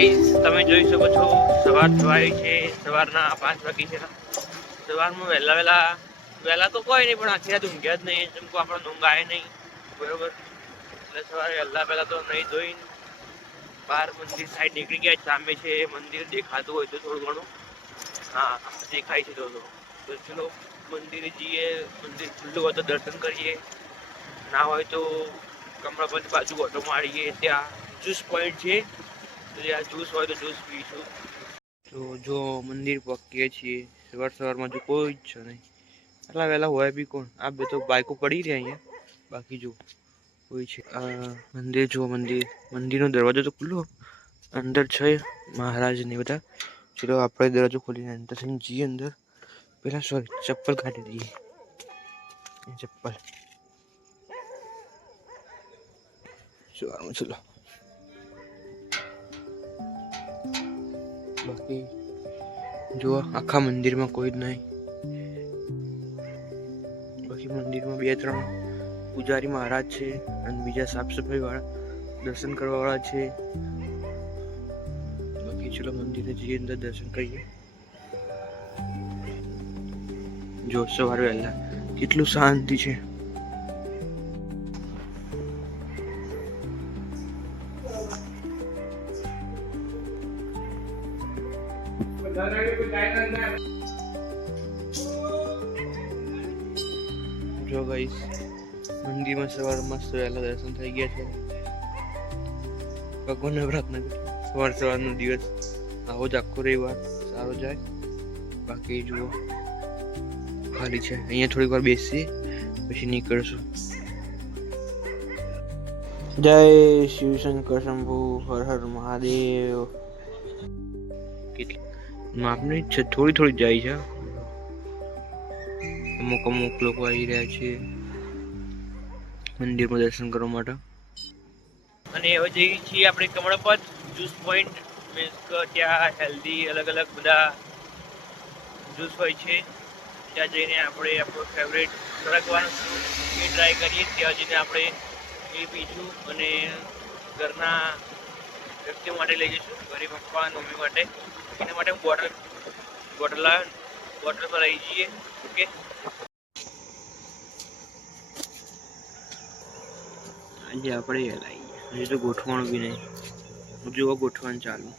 Guys તમે જોઈ શકો છો સવાર થવાય છે, સવારના 5 વાગી છે. સવારમાં વહેલા તો કોઈ નહીં, પણ આખી રાત ઊંઘ્યા જ નહીં, જેમ કે આપણો ઊંઘ આવે નહીં બરોબર. એટલે સવારે પહેલા તો નહીં ધોઈ બહાર મંદિર સાઈડ નીકળી ગયા. સામે છે મંદિર, દેખાતું હોય તો થોડું ઘણું. હા, દેખાય છે તો ચલો મંદિરે જઈએ. મંદિર ખુલ્લું હોય તો દર્શન કરીએ, ના હોય તો કમળાબંધ બાજુ ઓટો મારીએ. ત્યાં જ્યુસ પોઈન્ટ છે, તો ત્યાં જ્યુસ હોય તો જ્યુસ પીશું. તો જો મંદિર પહોંચીએ છીએ. સવારમાં જો કોઈ જ છે નહીં. આટલા વહેલા હોય બી કોણ? આ બે તો બાઈકો પડી રહી અહીંયા, બાકી જો કોઈ છે. મંદિર જો મંદિરનો દરવાજો તો ખુલ્લો, અંદર છે મહારાજ ને બધા. ચલો આપણે દરવાજો ખોલીને અંદર જઈએ. અંદર પેલા સોરી ચપ્પલ કાઢી દઈએ. ચપ્પલ ચલો. બાકી જો આખા મંદિરમાં કોઈ જ નહીં. બાકી મંદિરમાં 2-3 પૂજારી મહારાજ છે અને બીજા સાફ સફાઈ વાળા, દર્શન કરવા વાળા છે. બાકી ચલો મંદિરે જઈએ, અંદર દર્શન કરીએ. જો સવારે વહેલા કેટલું શાંતિ છે. જો ગાઈસ મંદિરમાં સવાર મસ્ત વહેલા દર્શન થઈ ગયા છે. ભગવાનને પ્રાર્થના કરી સવારનો દિવસ આવો જ આખો રવિવાર સારો જાય. બાકી જુઓ ખાલી છે. અહીંયા થોડીક વાર બેસીએ પછી નીકળશું. જય શિવશંકર શંભુ, હર હર મહાદેવ. માપની છે, થોડી જાય છે. અમુક લોકો આવી રહ્યા છે મંદિરમાં દર્શન કરવા માટે. અને હવે જઈએ છીએ આપણે કમળાપત જ્યુસ પોઈન્ટ. મીન્સ કે ત્યાં હેલ્ધી અલગ બધા જ્યુસ હોય છે. ત્યાં જઈને આપણે આપણો ફેવરેટ સરગવાનું એ ટ્રાય કરીએ. ત્યાં જઈને આપણે એ પીશું અને ઘરના વ્યક્તિઓ માટે લઈ જઈશું. ઘરે પપ્પા મમ્મી માટે, એના માટે બોટલ પર લઈ જઈએ. ઓકે, આજે આપણે લાવીએ. હજી તો ગોઠવાનું બી નહીં. જુઓ ગોઠવાનું ચાલુ.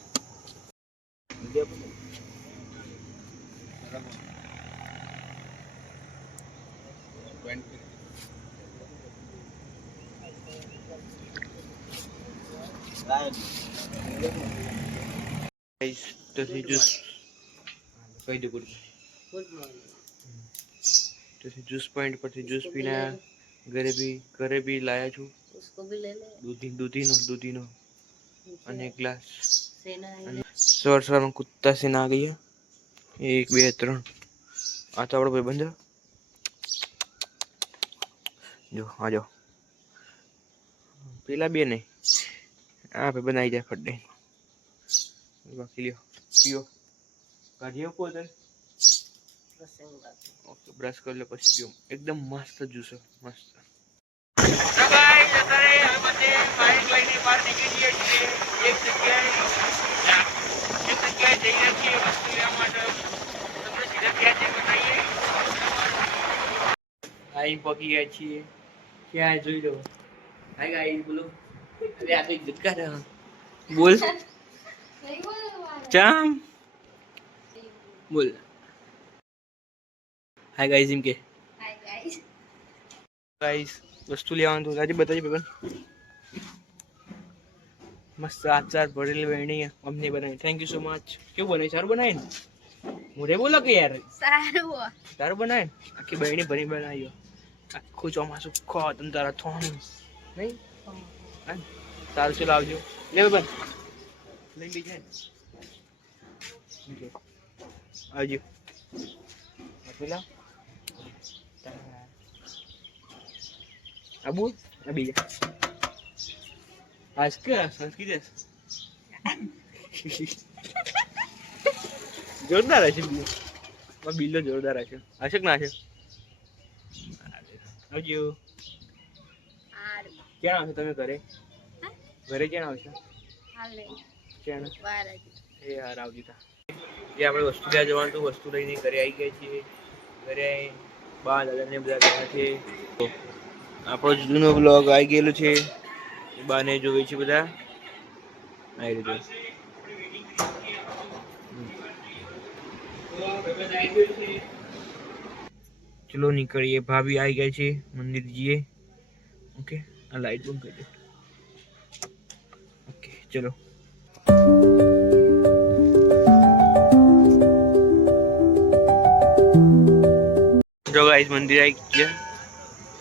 तो जूस कही दो गुड तो जूस पॉइंट पर जूस पीना. घरे भी लाया छू. उसको भी ले ले. दूधी नो અને એક ગ્લાસ. સવારમાં કુત્તા સે ના ગઈ. 1 2 3 આ તો આપણો ભાઈબંધ જો. આ જો પેલા બે નહીં, આ ભાઈબંધ આવી જાય ફટ દે. બાકી લ્યો પીઓ. કાઢીએ પોતે ઓકે, બ્રશ કરી લો પછી પીઓ. એકદમ મસ્ત જ્યુસ છે, મસ્ત. તો ગાઈસ અત્યારે અમે બધે બાઇક લઈને બહાર નીકળી ગયા છીએ. એક જગ્યાએ જઈએ છીએ વસ્તુ લેવા માટે. તમને સીધા ત્યાં જઈને બતાવીએ. આઈ પહોંચી ગયા છીએ. ક્યાં જોઈ લો. હાય ગાઈસ બોલો. અરે આ તો ઇજ્જત કરે. બોલ ચામ બોલ. હાય ગાઈસ એમ કે. હાય ગાઈસ વસ્તુ લેવાનું તો આજે બતાવી બેન. મસ્ત આચાર ભરેલી વેણી અમને બનાવી. Thank you so much. કેવું બનાવી? સારું બનાવી ને? મોઢે બોલો કે યાર સારું બનાવે. આખી બહેણી ભરી બનાવ્યો. આખું ચોમાસું ખો તમ તારા થોનું નહીં. સારું ચલો આવજો. લે બેન લઈને બીજા આવજો. પેલા આબુ આ બીજા આજ કે સંસ્કૃત જોરદાર હશે. બિલ્લો જોરદાર હશે. હશે કે ના હશે? આવજો. ક્યાં આવશો તમે? ઘરે ક્યાં આવશો? ચેન એ હાર આવતી હતા જે આપણે વસ્તુ ત્યાં જવાનું હતું વસ્તુ લઈને ઘરે આવી ગયા છીએ ઘરે બા દાદાને બધા ગયા છે આપણો જૂનો બ્લોગ આવી ગયેલો છે બાને જોવે છે બધા આવી રીતે ચલો નીકળીએ ભાભી આવી ગયા છે મંદિર જઈએ ઓકે આ લાઈટ બંધ કરી દે ઓકે ચલો જો ગાઈસ મંદિર આવી ગયા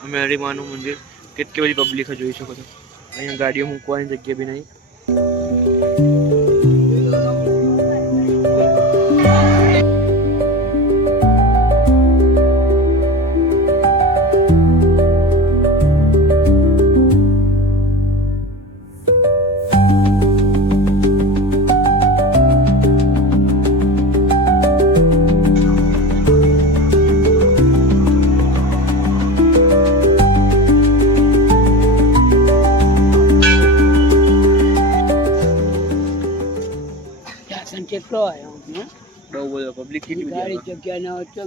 અમે હરિમાનું મંદિર કેટલી બધી પબ્લિક જોઈ શકો છો અહીંયા ગાડીઓ મૂકવાની જગ્યા બી નહીં કેટલો આવ્યો બહુ બધો પબ્લિક કેટલી ગાડી જગ્યા ના હોય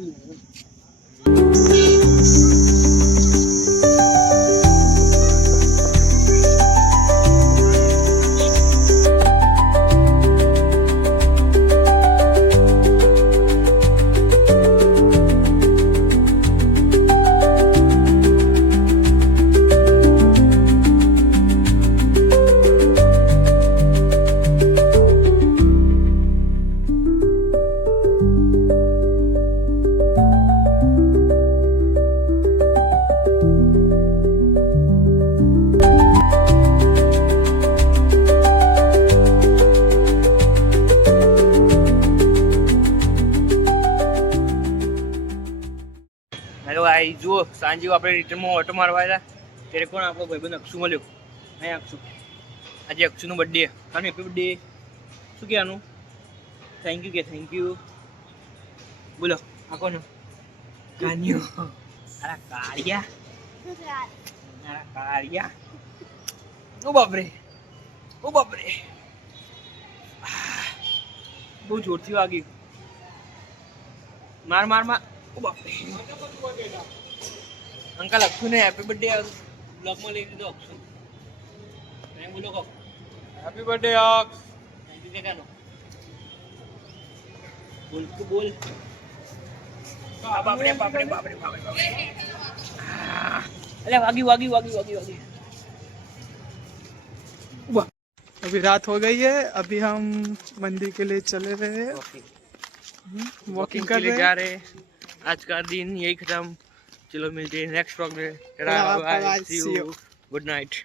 હેલો ગાઈસ જુઓ સાંજે આપણે રિટર્નમાં ઓટો મારવા આવ્યા ત્યારે કોણ આપણો ભાઈબંધ અક્ષુ મળ્યો અહીં અક્ષુ આજે અક્ષુનો બર્થડે અને હેપી બર્થડે શું કહેવાનું થેન્ક યુ કે થેન્ક યુ બોલો આ કોનો કાન્યો અરે કાળિયા ઓ બાપરે બહુ જોરથી વાગ્યું માર ઓ બાપરે અંકલ અક્ષુ ને હેપી બર્થડે બ્લોગમાં લઈ દીધો અક્ષુ મેં બોલો કહો હેપી બર્થડે અક્ષ થેન્ક યુ કેનો બોલ તું બોલ બાપરે અલે વાગી अभी रात हो गई है अभी हम मंदिर के लिए चले रहे हैं वॉकिंग कर रहे जा रहे हैं आज का दिन यही खत्म चलो मिलते हैं नेक्स्ट व्लॉग में गुड नाइट